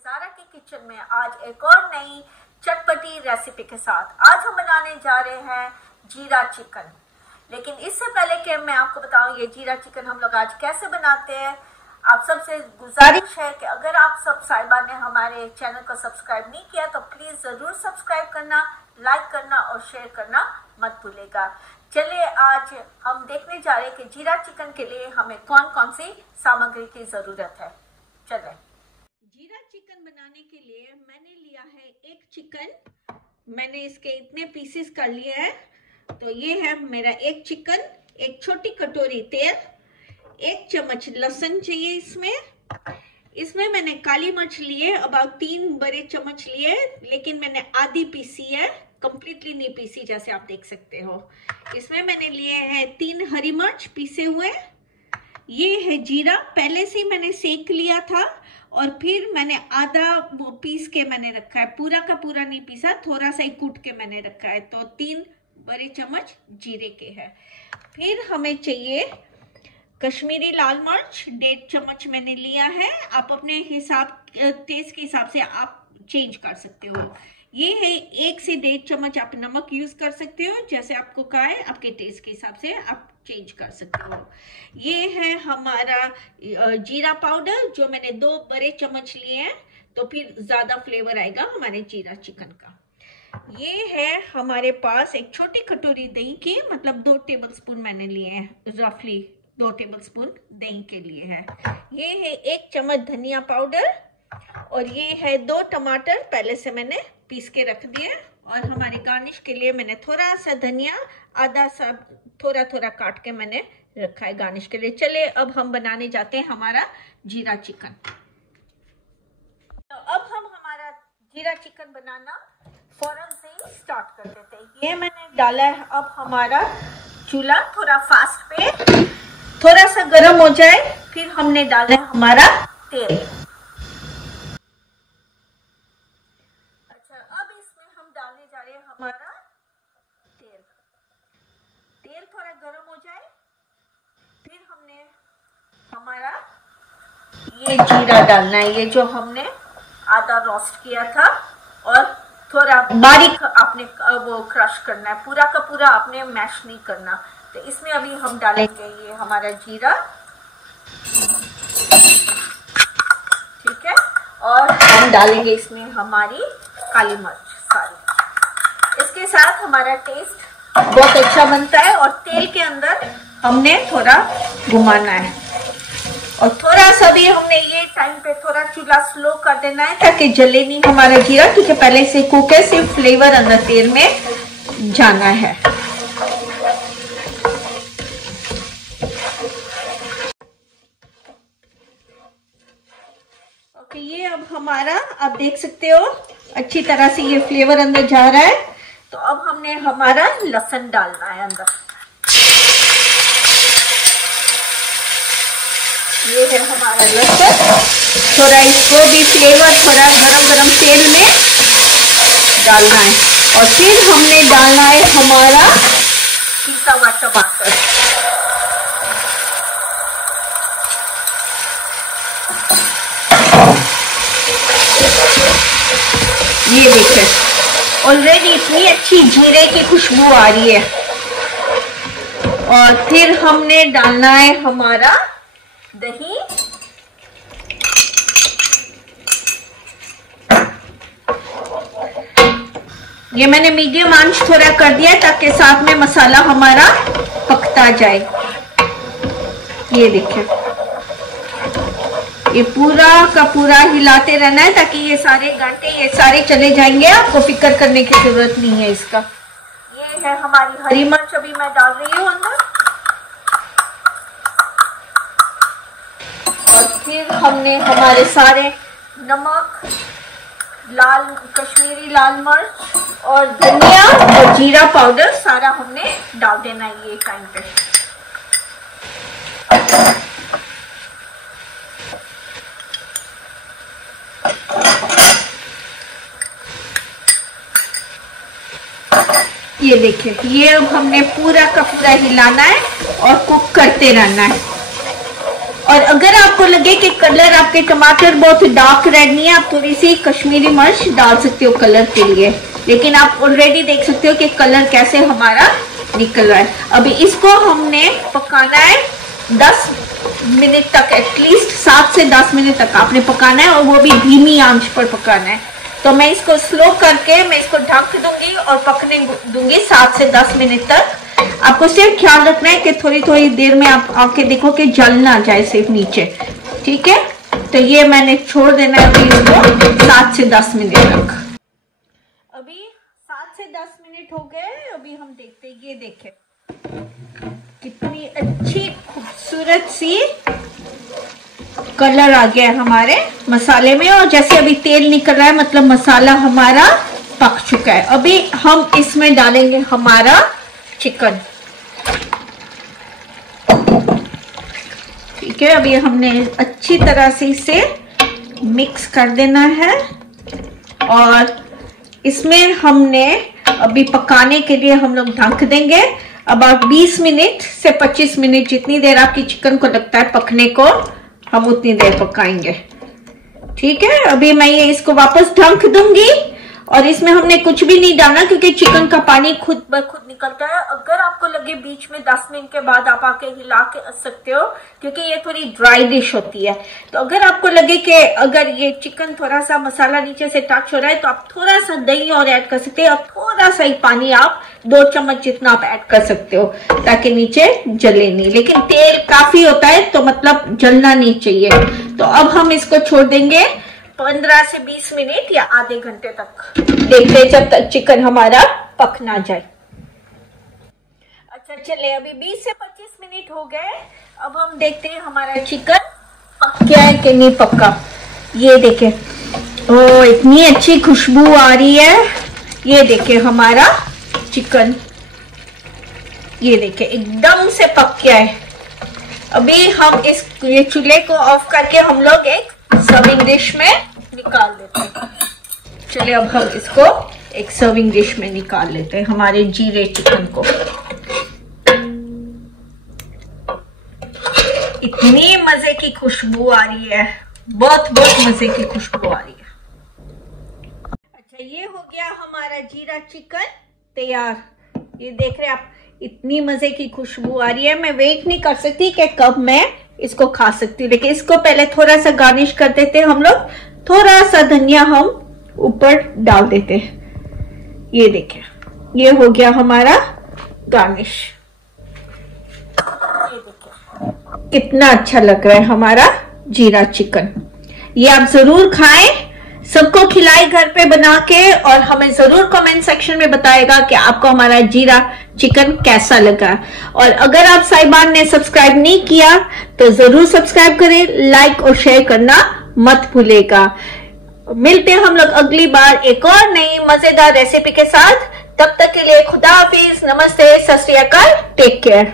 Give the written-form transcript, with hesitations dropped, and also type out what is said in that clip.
ज़ारा की किचन में आज एक और नई चटपटी रेसिपी के साथ। आज हम बनाने जा रहे हैं जीरा चिकन। लेकिन इससे पहले कि मैं आपको बताऊं ये जीरा चिकन हम लोग आज कैसे बनाते हैं, आप सबसे गुजारिश है कि अगर आप सब साहिबा ने हमारे चैनल को सब्सक्राइब नहीं किया तो प्लीज जरूर सब्सक्राइब करना, लाइक करना और शेयर करना मत भूलेगा। चलिए आज हम देखने जा रहे हैं कि जीरा चिकन के लिए हमें कौन कौन सी सामग्री की जरूरत है। चलें। जीरा चिकन बनाने के लिए मैंने लिया है एक चिकन। मैंने इसके इतने पीसेस कर लिए हैं। तो ये है मेरा एक चिकन, एक छोटी कटोरी तेल, एक चम्मच लहसुन चाहिए। इसमें मैंने काली मिर्च लिए अबाउट 3 बड़े चम्मच लिए, लेकिन मैंने आधी पीसी है, कंप्लीटली नहीं पीसी जैसे आप देख सकते हो। इसमें मैंने लिए हैं 3 हरी मिर्च पीसे हुए। ये है जीरा, पहले से ही मैंने सेक लिया था और फिर मैंने आधा वो पीस के मैंने रखा है, पूरा का पूरा नहीं पीसा, थोड़ा सा ही कूट के मैंने रखा है। तो 3 बड़े चम्मच जीरे के है। फिर हमें चाहिए कश्मीरी लाल मिर्च, 1.5 चम्मच मैंने लिया है। आप अपने हिसाब टेस्ट के हिसाब से आप चेंज कर सकते हो। ये है 1 से 1.5 चम्मच आप नमक यूज कर सकते हो, जैसे आपको कहा है आपके टेस्ट के हिसाब से आप चेंज कर सकते हो। ये है हमारा जीरा पाउडर जो मैंने 2 बड़े चम्मच लिए हैं, तो फिर ज्यादा फ्लेवर आएगा हमारे जीरा चिकन का। ये है हमारे पास एक छोटी कटोरी दही की, मतलब 2 टेबलस्पून मैंने लिए हैं, रफली 2 टेबलस्पून दही के लिए है। ये है 1 चम्मच धनिया पाउडर और ये है 2 टमाटर पहले से मैंने पीस के रख दिए। और हमारे गार्निश के लिए मैंने थोड़ा सा धनिया, आधा सा थोड़ा थोड़ा काट के मैंने रखा है गार्निश के लिए। चलिए अब हम बनाने जाते हैं हमारा जीरा चिकन। तो अब हम हमारा जीरा चिकन बनाना फौरन से ही स्टार्ट कर देते हैं। ये मैंने डाला है। अब हमारा चूल्हा थोड़ा फास्ट पे थोड़ा सा गर्म हो जाए, फिर हमने डाला है हमारा तेल। अच्छा, अब इसमें हम डालने जा रहे हैं हमारा तेल। तेल थोड़ा गर्म हो जाए, फिर हमने हमारा ये जीरा डालना है, ये जो हमने आधा रोस्ट किया था, और थोड़ा बारीक आपने वो क्रश करना है, पूरा का पूरा आपने मैश नहीं करना। तो इसमें अभी हम डालेंगे ये हमारा जीरा, ठीक है, और हम डालेंगे इसमें हमारी काली मिर्च सारी। इसके साथ हमारा टेस्ट बहुत अच्छा बनता है। और तेल के अंदर हमने थोड़ा घुमाना है, और थोड़ा सा भी हमने ये टाइम पे थोड़ा चूल्हा स्लो कर देना है ताकि जले नहीं हमारा जीरा, क्योंकि पहले से कुक है, सिर्फ फ्लेवर अंदर तेल में जाना है। ओके, ये अब हमारा आप देख सकते हो अच्छी तरह से ये फ्लेवर अंदर जा रहा है। तो अब हमने हमारा लहसुन डालना है अंदर। ये है हमारा लहसुन, थोड़ा इसको भी फ्लेवर थोड़ा गरम गरम तेल में डालना है। और फिर हमने डालना है हमारा पिसा हुआ टमाटर। ये देखिए ऑलरेडी इतनी अच्छी जीरे की खुशबू आ रही है। और फिर हमने डालना है हमारा दही। ये मैंने मीडियम आंच थोड़ा कर दिया ताकि साथ में मसाला हमारा पकता जाए। ये देखिए, ये पूरा का पूरा हिलाते रहना है ताकि ये सारे गांठे ये सारे चले जाएंगे। आपको फिक्र करने की जरूरत नहीं है इसका। ये है हमारी हरी मिर्च, अभी मैं डाल रही हूँ अंदर। और फिर हमने हमारे सारे नमक, लाल कश्मीरी लाल मिर्च और धनिया और जीरा पाउडर सारा हमने डाल देना है ये टाइम पे। ये देखिए, ये अब हमने पूरा का पूरा हिलाना है और कुक करते रहना है। और अगर आपको लगे कि कलर आपके टमाटर बहुत डार्क रेड नहीं है, आप थोड़ी सी कश्मीरी मिर्च डाल सकते हो कलर के लिए, लेकिन आप ऑलरेडी देख सकते हो कि कलर कैसे हमारा निकल रहा है। अभी इसको हमने पकाना है 10 मिनट तक, एटलीस्ट 7 से 10 मिनट तक आपने पकाना है, और वो भी धीमी आंच पर पकाना है। तो मैं इसको स्लो करके मैं इसको ढक दूंगी और पकने दूंगी 7 से 10 मिनट तक। आपको सिर्फ ख्याल रखना है कि थोड़ी थोड़ी देर में आप आके देखो कि जल ना जाए सिर्फ नीचे, ठीक है। तो ये मैंने छोड़ देना है अभी इसको 7 से 10 मिनट तक। अभी 7 से 10 मिनट हो गए। अभी हम देखते हैं, ये देखें कितनी अच्छी खूबसूरत सी कलर आ गया है हमारे मसाले में, और जैसे अभी तेल निकल रहा है मतलब मसाला हमारा पक चुका है। अभी हम इसमें डालेंगे हमारा चिकन, ठीक है। अभी हमने अच्छी तरह से इसे मिक्स कर देना है, और इसमें हमने अभी पकाने के लिए हम लोग ढक देंगे। अब आप 20 मिनट से 25 मिनट, जितनी देर आपकी चिकन को लगता है पकने को, हम उतनी देर पकाएंगे, ठीक है। अभी मैं ये इसको वापस ढक दूंगी, और इसमें हमने कुछ भी नहीं डालना क्योंकि चिकन का पानी खुद ब खुद निकलता है। अगर आपको लगे बीच में 10 मिनट के बाद आप आके हिला के सकते हो, क्योंकि ये थोड़ी ड्राई डिश होती है। तो अगर आपको लगे कि अगर ये चिकन थोड़ा सा मसाला नीचे से टच हो रहा है, तो आप थोड़ा सा दही और ऐड कर सकते हो, और थोड़ा सा ही पानी आप 2 चम्मच जितना आप ऐड कर सकते हो, ताकि नीचे जले नहीं। लेकिन तेल काफी होता है तो मतलब जलना नहीं चाहिए। तो अब हम इसको छोड़ देंगे 15 से 20 मिनट या आधे घंटे तक, देखते हैं जब तक चिकन हमारा पक ना जाए। अच्छा चले, अभी 20 से 25 मिनट हो गए। अब हम देखते हैं हमारा चिकन पक गया है कि नहीं पका। ये देखें, ओ इतनी अच्छी खुशबू आ रही है। ये देखें हमारा चिकन, ये देखें एकदम से पक गया है। अभी हम ये चूल्हे को ऑफ करके हम लोग एक सर्विंग डिश में निकाल देते हैं। चलिए अब हम इसको एक सर्विंग डिश में निकाल लेते हैं हमारे जीरे चिकन को। इतनी मजे की खुशबू आ रही है, बहुत बहुत मजे की खुशबू आ रही है। अच्छा ये हो गया हमारा जीरा चिकन तैयार। ये देख रहे हैं आप, इतनी मजे की खुशबू आ रही है। मैं वेट नहीं कर सकती कि कब मैं इसको खा सकती हूँ, लेकिन इसको पहले थोड़ा सा गार्निश कर देते हैं हम लोग। थोड़ा सा धनिया हम ऊपर डाल देते हैं। ये देखें, ये हो गया हमारा गार्निश। ये देखें कितना अच्छा लग रहा है हमारा जीरा चिकन। ये आप जरूर खाएं, सबको खिलाए घर पे बना के, और हमें जरूर कमेंट सेक्शन में बताएगा कि आपको हमारा जीरा चिकन कैसा लगा। और अगर आप साहिबान ने सब्सक्राइब नहीं किया तो जरूर सब्सक्राइब करें, लाइक और शेयर करना मत भूलेगा। मिलते हैं हम लोग अगली बार एक और नई मजेदार रेसिपी के साथ। तब तक के लिए खुदा हाफिज, नमस्ते, सत श्री अकाल, टेक केयर।